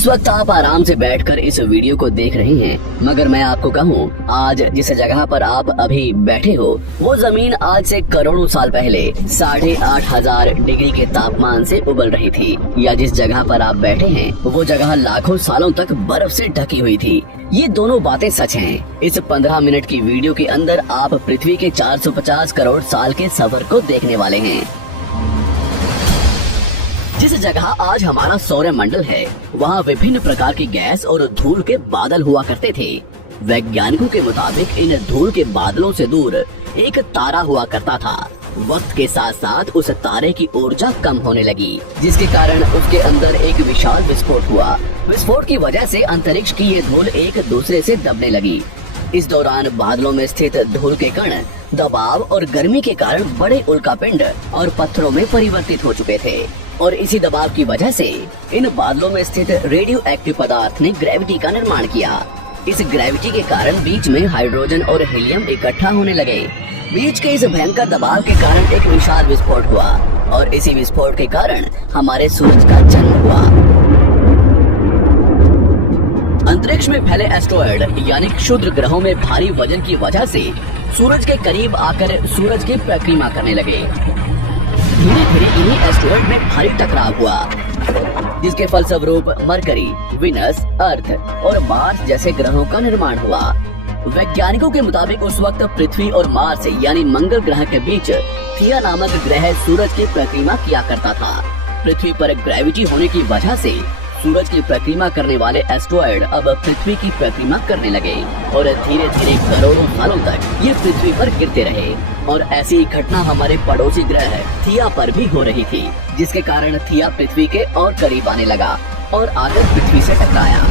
इस वक्त आप आराम से बैठकर इस वीडियो को देख रहे हैं, मगर मैं आपको कहूँ, आज जिस जगह पर आप अभी बैठे हो वो जमीन आज से करोड़ों साल पहले 8,500 डिग्री के तापमान से उबल रही थी, या जिस जगह पर आप बैठे हैं वो जगह लाखों सालों तक बर्फ से ढकी हुई थी। ये दोनों बातें सच हैं। इस 15 मिनट की वीडियो के अंदर आप पृथ्वी के 450 करोड़ साल के सफर को देखने वाले हैं। जिस जगह आज हमारा सौरमंडल है, वहाँ विभिन्न प्रकार की गैस और धूल के बादल हुआ करते थे। वैज्ञानिकों के मुताबिक इन धूल के बादलों से दूर एक तारा हुआ करता था। वक्त के साथ साथ उस तारे की ऊर्जा कम होने लगी, जिसके कारण उसके अंदर एक विशाल विस्फोट हुआ। विस्फोट की वजह से अंतरिक्ष की ये धूल एक दूसरे से दबने लगी। इस दौरान बादलों में स्थित धूल के कण दबाव और गर्मी के कारण बड़े उल्कापिंड और पत्थरों में परिवर्तित हो चुके थे, और इसी दबाव की वजह से इन बादलों में स्थित रेडियो एक्टिव पदार्थ ने ग्रेविटी का निर्माण किया। इस ग्रेविटी के कारण बीच में हाइड्रोजन और हीलियम इकट्ठा होने लगे। बीच के इस भयंकर दबाव के कारण एक विशाल विस्फोट हुआ, और इसी विस्फोट के कारण हमारे सूरज का जन्म हुआ। अंतरिक्ष में फैले एस्ट्रॉयड यानी क्षुद्र ग्रहों में भारी वजन की वजह से सूरज के करीब आकर सूरज की परिक्रमा करने लगे। धीरे धीरे इन्हीं एस्ट्रॉयड में भारी टकराव हुआ, जिसके फलस्वरूप मरकरी, विनस, अर्थ और मार्स जैसे ग्रहों का निर्माण हुआ। वैज्ञानिकों के मुताबिक उस वक्त पृथ्वी और मार्स यानी मंगल ग्रह के बीच थिया नामक ग्रह सूरज की परिक्रमा किया करता था। पृथ्वी पर ग्रेविटी होने की वजह से सूरज की परिक्रमा करने वाले एस्ट्रॉयड अब पृथ्वी की परिक्रमा करने लगे, और धीरे धीरे करोड़ों सालों तक ये पृथ्वी पर गिरते रहे। और ऐसी घटना हमारे पड़ोसी ग्रह थिया पर भी हो रही थी, जिसके कारण थिया पृथ्वी के और करीब आने लगा और आकर पृथ्वी से टकराया।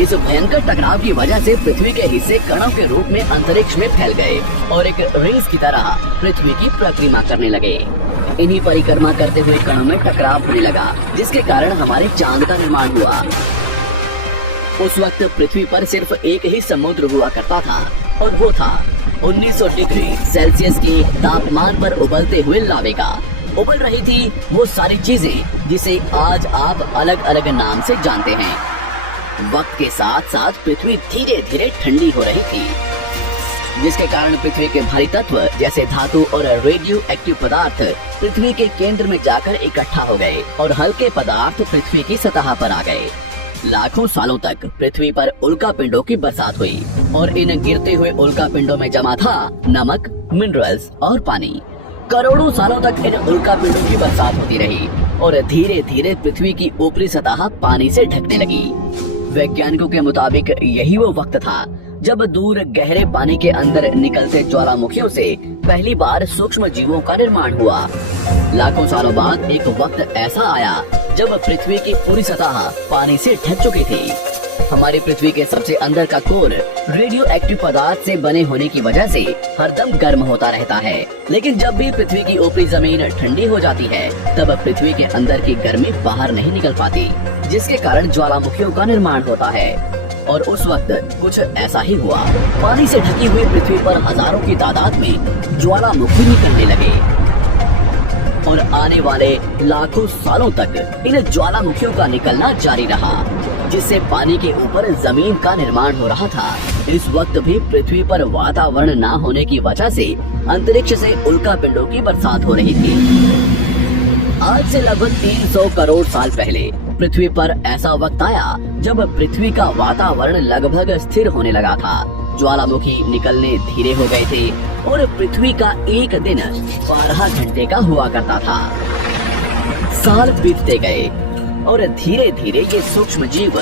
इस भयंकर टकराव की वजह से पृथ्वी के हिस्से कणों के रूप में अंतरिक्ष में फैल गए और एक रिंग्स की तरह पृथ्वी की परिक्रमा करने लगे। इन्हीं परिक्रमा करते हुए कणों में टकराव होने लगा, जिसके कारण हमारे चांद का निर्माण हुआ। उस वक्त पृथ्वी पर सिर्फ एक ही समुद्र हुआ करता था, और वो था 1900 डिग्री सेल्सियस के तापमान पर उबलते हुए लावे का। उबल रही थी वो सारी चीजें जिसे आज आप अलग अलग नाम से जानते हैं। वक्त के साथ साथ पृथ्वी धीरे धीरे ठंडी हो रही थी, जिसके कारण पृथ्वी के भारी तत्व जैसे धातु और रेडियो एक्टिव पदार्थ पृथ्वी के केंद्र में जाकर इकट्ठा हो गए, और हल्के पदार्थ पृथ्वी की सतह पर आ गए। लाखों सालों तक पृथ्वी पर उल्कापिंडों की बरसात हुई, और इन गिरते हुए उल्कापिंडों में जमा था नमक, मिनरल्स और पानी। करोड़ों सालों तक इन उल्कापिंडों की बरसात होती रही, और धीरे धीरे पृथ्वी की ऊपरी सतह पानी से ढकने लगी। वैज्ञानिकों के मुताबिक यही वो वक्त था जब दूर गहरे पानी के अंदर निकलते ज्वालामुखियों से पहली बार सूक्ष्म जीवों का निर्माण हुआ। लाखों सालों बाद एक वक्त ऐसा आया जब पृथ्वी की पूरी सतह पानी से ढक चुकी थी। हमारी पृथ्वी के सबसे अंदर का कोर रेडियो एक्टिव पदार्थ से बने होने की वजह से हरदम गर्म होता रहता है, लेकिन जब भी पृथ्वी की ऊपरी जमीन ठंडी हो जाती है, तब पृथ्वी के अंदर की गर्मी बाहर नहीं निकल पाती, जिसके कारण ज्वालामुखियों का निर्माण होता है। और उस वक्त कुछ ऐसा ही हुआ। पानी से ढकी हुई पृथ्वी पर हजारों की तादाद में ज्वालामुखी निकलने लगे, और आने वाले लाखों सालों तक इन ज्वालामुखियों का निकलना जारी रहा, जिससे पानी के ऊपर जमीन का निर्माण हो रहा था। इस वक्त भी पृथ्वी पर वातावरण न होने की वजह से अंतरिक्ष से उल्कापिंडों की बरसात हो रही थी। आज से लगभग 300 करोड़ साल पहले पृथ्वी पर ऐसा वक्त आया जब पृथ्वी का वातावरण लगभग स्थिर होने लगा था। ज्वालामुखी निकलने धीरे हो गए थे, और पृथ्वी का एक दिन 12 घंटे का हुआ करता था। साल बीतते गए, और धीरे धीरे ये सूक्ष्म जीव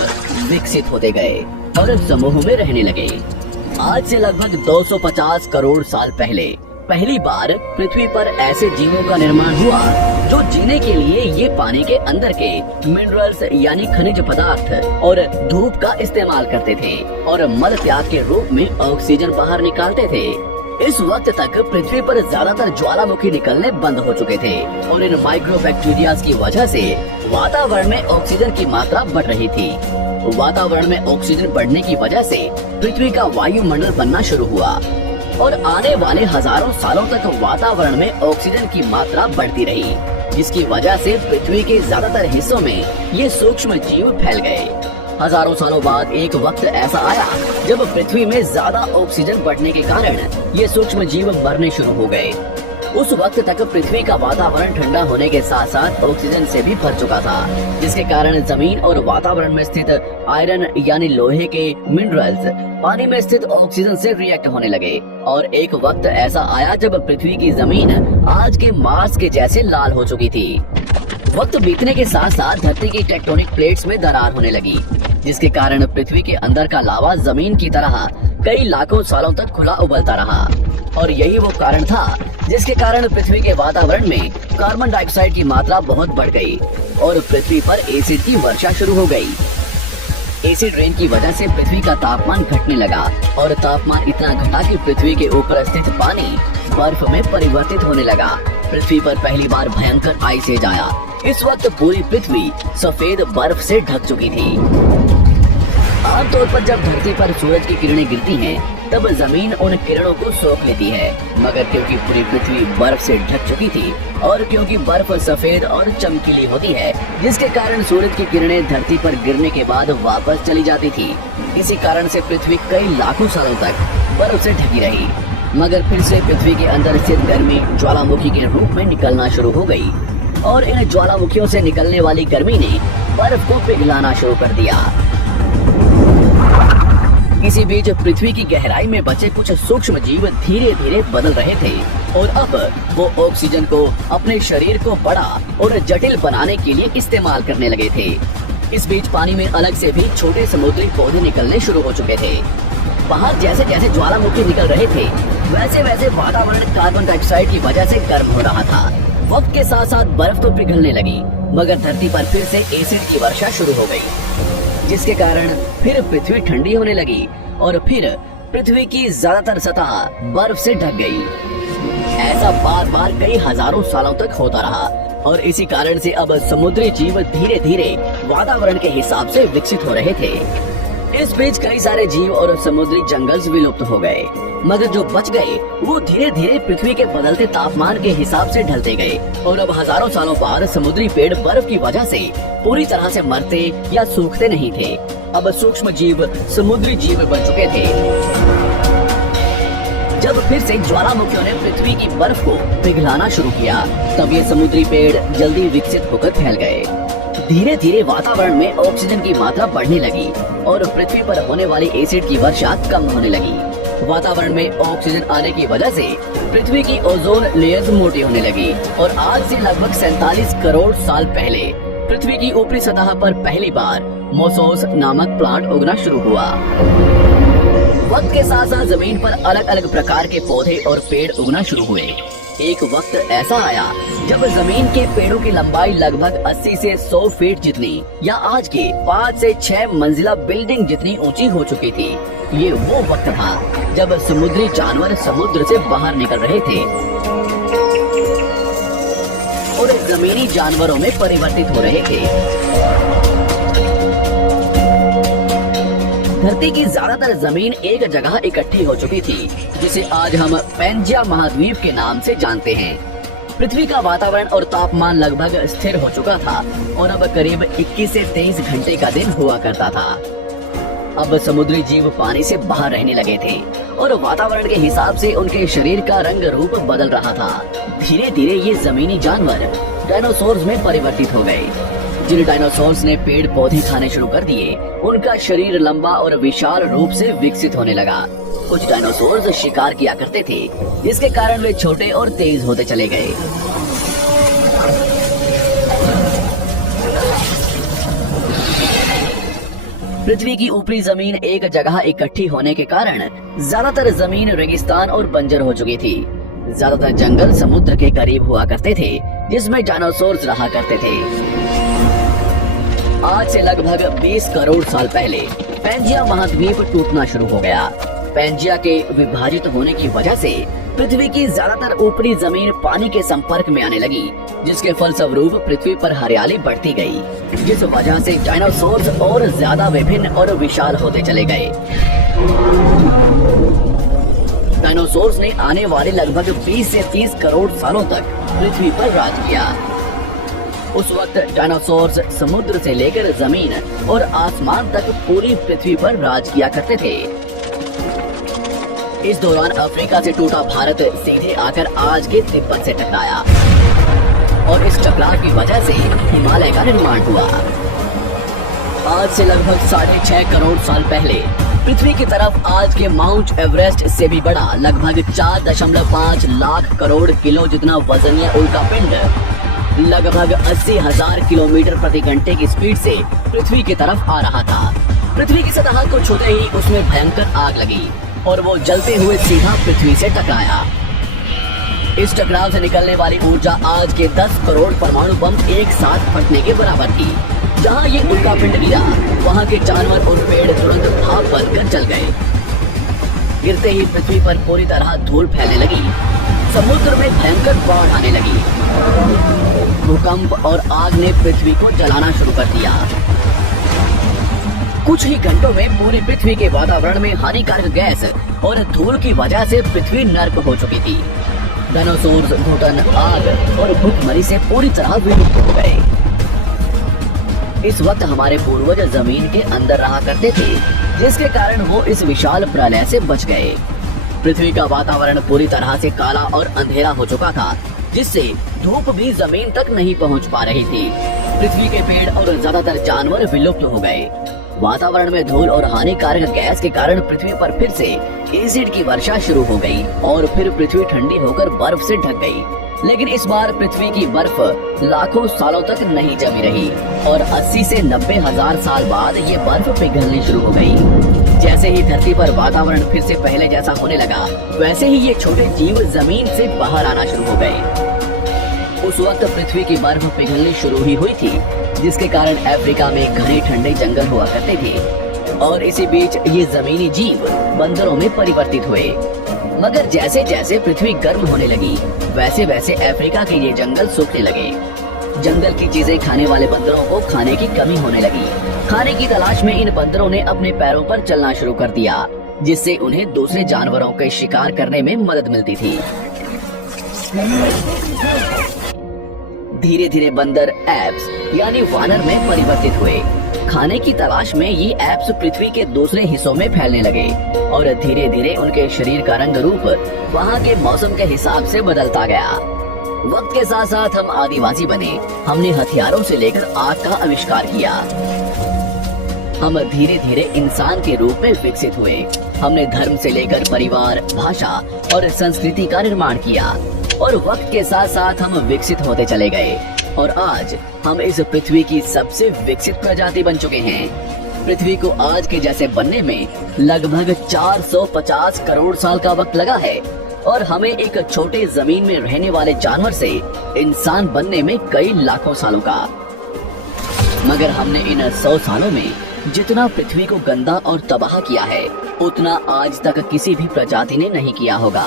विकसित होते गए और समूह में रहने लगे। आज से लगभग 250 करोड़ साल पहले पहली बार पृथ्वी पर ऐसे जीवों का निर्माण हुआ जो जीने के लिए ये पानी के अंदर के मिनरल्स यानी खनिज पदार्थ और धूप का इस्तेमाल करते थे, और मल त्याग के रूप में ऑक्सीजन बाहर निकालते थे। इस वक्त तक पृथ्वी पर ज्यादातर ज्वालामुखी निकलने बंद हो चुके थे, और इन माइक्रोबैक्टीरिया की वजह से वातावरण में ऑक्सीजन की मात्रा बढ़ रही थी। वातावरण में ऑक्सीजन बढ़ने की वजह से पृथ्वी का वायुमंडल बनना शुरू हुआ, और आने वाले हजारों सालों तक वातावरण में ऑक्सीजन की मात्रा बढ़ती रही, जिसकी वजह से पृथ्वी के ज्यादातर हिस्सों में ये सूक्ष्म जीव फैल गए। हजारों सालों बाद एक वक्त ऐसा आया जब पृथ्वी में ज्यादा ऑक्सीजन बढ़ने के कारण ये सूक्ष्म जीव मरने शुरू हो गए। उस वक्त तक पृथ्वी का वातावरण ठंडा होने के साथ साथ ऑक्सीजन से भी भर चुका था, जिसके कारण जमीन और वातावरण में स्थित आयरन यानी लोहे के मिनरल्स पानी में स्थित ऑक्सीजन से रिएक्ट होने लगे। और एक वक्त ऐसा आया जब पृथ्वी की जमीन आज के मार्स के जैसे लाल हो चुकी थी। वक्त बीतने के साथ साथ धरती की टेक्टोनिक प्लेट्स में दरार होने लगी, जिसके कारण पृथ्वी के अंदर का लावा जमीन की तरह कई लाखों सालों तक खुला उबलता रहा। और यही वो कारण था जिसके कारण पृथ्वी के वातावरण में कार्बन डाइऑक्साइड की मात्रा बहुत बढ़ गई और पृथ्वी पर एसिड की वर्षा शुरू हो गई। एसिड रेन की वजह से पृथ्वी का तापमान घटने लगा और तापमान इतना घटा कि पृथ्वी के ऊपर स्थित पानी बर्फ में परिवर्तित होने लगा। पृथ्वी पर पहली बार भयंकर आइस एज आया। इस वक्त पूरी पृथ्वी सफेद बर्फ से ढक चुकी थी। आमतौर पर जब धरती पर सूरज की किरणें गिरती हैं, तब जमीन उन किरणों को सोख लेती है, मगर क्योंकि पूरी पृथ्वी बर्फ से ढक चुकी थी और क्योंकि बर्फ सफेद और चमकीली होती है, जिसके कारण सूरज की किरणें धरती पर गिरने के बाद वापस चली जाती थी। इसी कारण से पृथ्वी कई लाखों सालों तक बर्फ से ढकी रही, मगर फिर से पृथ्वी के अंदर स्थित गर्मी ज्वालामुखी के रूप में निकलना शुरू हो गई और इन ज्वालामुखियों से निकलने वाली गर्मी ने बर्फ को पिघलाना शुरू कर दिया। इसी बीच पृथ्वी की गहराई में बचे कुछ सूक्ष्म जीव धीरे धीरे बदल रहे थे और अब वो ऑक्सीजन को अपने शरीर को बड़ा और जटिल बनाने के लिए इस्तेमाल करने लगे थे। इस बीच पानी में अलग से भी छोटे समुद्री पौधे निकलने शुरू हो चुके थे। बाहर जैसे जैसे ज्वालामुखी निकल रहे थे, वैसे वैसे वातावरण कार्बन डाइऑक्साइड की वजह से गर्म हो रहा था। वक्त के साथ साथ बर्फ तो पिघलने लगी, मगर धरती पर फिर से एसिड की वर्षा शुरू हो गई, जिसके कारण फिर पृथ्वी ठंडी होने लगी और फिर पृथ्वी की ज्यादातर सतह बर्फ से ढक गई। ऐसा बार बार कई हजारों सालों तक होता रहा और इसी कारण से अब समुद्री जीव धीरे धीरे वातावरण के हिसाब से विकसित हो रहे थे। इस बीच कई सारे जीव और समुद्री जंगल विलुप्त हो गए, मगर जो बच गए वो धीरे धीरे पृथ्वी के बदलते तापमान के हिसाब से ढलते गए और अब हजारों सालों बाद समुद्री पेड़ बर्फ की वजह से पूरी तरह से मरते या सूखते नहीं थे। अब सूक्ष्म जीव समुद्री जीव बन चुके थे। जब फिर से ज्वालामुखियों ने पृथ्वी की बर्फ को पिघलाना शुरू किया, तब ये समुद्री पेड़ जल्दी विकसित होकर फैल गए। धीरे धीरे वातावरण में ऑक्सीजन की मात्रा बढ़ने लगी और पृथ्वी पर होने वाली एसिड की वर्षा कम होने लगी। वातावरण में ऑक्सीजन आने की वजह से पृथ्वी की ओजोन लेयर्स मोटी होने लगी और आज से लगभग 47 करोड़ साल पहले पृथ्वी की ऊपरी सतह पर पहली बार मोसोस नामक प्लांट उगना शुरू हुआ। वक्त के साथ साथ जमीन पर अलग अलग प्रकार के पौधे और पेड़ उगना शुरू हुए। एक वक्त ऐसा आया जब जमीन के पेड़ों की लंबाई लगभग 80 से 100 फीट जितनी या आज के 5 से 6 मंजिला बिल्डिंग जितनी ऊंची हो चुकी थी। ये वो वक्त था जब समुद्री जानवर समुद्र से बाहर निकल रहे थे और जमीनी जानवरों में परिवर्तित हो रहे थे। धरती की ज्यादातर जमीन एक जगह इकट्ठी हो चुकी थी, जिसे आज हम पैंजिया महाद्वीप के नाम से जानते हैं। पृथ्वी का वातावरण और तापमान लगभग स्थिर हो चुका था और अब करीब 21 से 23 घंटे का दिन हुआ करता था। अब समुद्री जीव पानी से बाहर रहने लगे थे और वातावरण के हिसाब से उनके शरीर का रंग रूप बदल रहा था। धीरे धीरे ये जमीनी जानवर डायनासोर्स में परिवर्तित हो गए। जिन डायनासोर्स ने पेड़ पौधे खाने शुरू कर दिए, उनका शरीर लंबा और विशाल रूप से विकसित होने लगा। कुछ डायनासोर्स शिकार किया करते थे, जिसके कारण वे छोटे और तेज होते चले गए। पृथ्वी की ऊपरी जमीन एक जगह इकट्ठी होने के कारण ज्यादातर जमीन रेगिस्तान और बंजर हो चुकी थी। ज्यादातर जंगल समुद्र के करीब हुआ करते थे, जिसमें डायनासोर्स रहा करते थे। आज से लगभग 20 करोड़ साल पहले पैंजिया महाद्वीप टूटना शुरू हो गया। पैंजिया के विभाजित होने की वजह से पृथ्वी की ज्यादातर ऊपरी जमीन पानी के संपर्क में आने लगी, जिसके फलस्वरूप पृथ्वी पर हरियाली बढ़ती गई, जिस वजह से डायनासोर्स और ज्यादा विभिन्न और विशाल होते चले गए। डायनासोर्स ने आने वाले लगभग 20 से 30 करोड़ सालों तक पृथ्वी पर राज किया। उस वक्त डायनासोर्स समुद्र से लेकर जमीन और आसमान तक पूरी पृथ्वी पर राज किया करते थे। इस दौरान अफ्रीका से टूटा भारत सीधे आकर आज के तिब्बत से टकराया और इस टकराव की वजह से हिमालय का निर्माण हुआ। आज से लगभग 6.5 करोड़ साल पहले पृथ्वी की तरफ आज के माउंट एवरेस्ट से भी बड़ा लगभग 4.5 लाख करोड़ किलो जितना वजनीय उल्कापिंड लगभग 80,000 किलोमीटर प्रति घंटे की स्पीड से पृथ्वी की तरफ आ रहा था। पृथ्वी की सतह को छूते ही उसमें भयंकर आग लगी और वो जलते हुए सीधा पृथ्वी से टकराया। इस टकराव से निकलने वाली ऊर्जा आज के 10 करोड़ परमाणु बम एक साथ फटने के बराबर थी। जहाँ ये उल्कापिंड गिरा वहाँ के जानवर और पेड़ तुरंत भाप बनकर जल गए। गिरते ही पृथ्वी पर पूरी तरह धूल फैलने लगी। समुद्र में भयंकर बाढ़ आने लगी। भूकंप और आग ने पृथ्वी को जलाना शुरू कर दिया। कुछ ही घंटों में पूरी पृथ्वी के वातावरण में हानिकारक गैस और धूल की वजह से पृथ्वी नर्क हो चुकी थी। डायनासोर्स, घुटन, आग और भूखमरी से पूरी तरह विलुप्त हो गए। इस वक्त हमारे पूर्वज जमीन के अंदर रहा करते थे, जिसके कारण वो इस विशाल प्रलय से बच गए। पृथ्वी का वातावरण पूरी तरह से काला और अंधेरा हो चुका था, जिससे धूप भी जमीन तक नहीं पहुंच पा रही थी। पृथ्वी के पेड़ और ज्यादातर जानवर विलुप्त हो गए। वातावरण में धूल और हानिकारक गैस के कारण पृथ्वी पर फिर से एसिड की वर्षा शुरू हो गई और फिर पृथ्वी ठंडी होकर बर्फ से ढक गई। लेकिन इस बार पृथ्वी की बर्फ लाखों सालों तक नहीं जमी रही और 80 से 90 हजार साल बाद ये बर्फ पिघलनी शुरू हो गई। जैसे ही धरती पर वातावरण फिर से पहले जैसा होने लगा, वैसे ही ये छोटे जीव जमीन से बाहर आना शुरू हो गए। उस वक्त पृथ्वी की बर्फ पिघलनी शुरू ही हुई थी, जिसके कारण अफ्रीका में घने ठंडे जंगल हुआ करते थे और इसी बीच ये जमीनी जीव बंदरों में परिवर्तित हुए। मगर जैसे जैसे पृथ्वी गर्म होने लगी, वैसे वैसे अफ्रीका के ये जंगल सूखने लगे। जंगल की चीजें खाने वाले बंदरों को खाने की कमी होने लगी। खाने की तलाश में इन बंदरों ने अपने पैरों पर चलना शुरू कर दिया, जिससे उन्हें दूसरे जानवरों के शिकार करने में मदद मिलती थी। धीरे धीरे बंदर एप्स यानी वानर में परिवर्तित हुए। खाने की तलाश में ये एप्स पृथ्वी के दूसरे हिस्सों में फैलने लगे और धीरे धीरे उनके शरीर का रंग रूप वहाँ के मौसम के हिसाब से बदलता गया। वक्त के साथ साथ हम आदिवासी बने। हमने हथियारों से लेकर आग का आविष्कार किया। हम धीरे धीरे इंसान के रूप में विकसित हुए। हमने धर्म से लेकर परिवार, भाषा और संस्कृति का निर्माण किया और वक्त के साथ साथ हम विकसित होते चले गए और आज हम इस पृथ्वी की सबसे विकसित प्रजाति बन चुके हैं। पृथ्वी को आज के जैसे बनने में लगभग 450 करोड़ साल का वक्त लगा है और हमें एक छोटे जमीन में रहने वाले जानवर से इंसान बनने में कई लाखों सालों का। मगर हमने इन 100 सालों में जितना पृथ्वी को गंदा और तबाह किया है, उतना आज तक किसी भी प्रजाति ने नहीं किया होगा।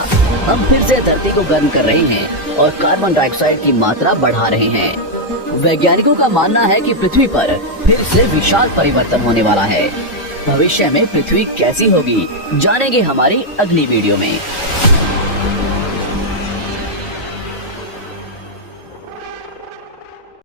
हम फिर से धरती को गर्म कर रहे हैं और कार्बन डाइऑक्साइड की मात्रा बढ़ा रहे हैं। वैज्ञानिकों का मानना है कि पृथ्वी पर फिर से विशाल परिवर्तन होने वाला है। भविष्य में पृथ्वी कैसी होगी, जानेंगे हमारी अगली वीडियो में।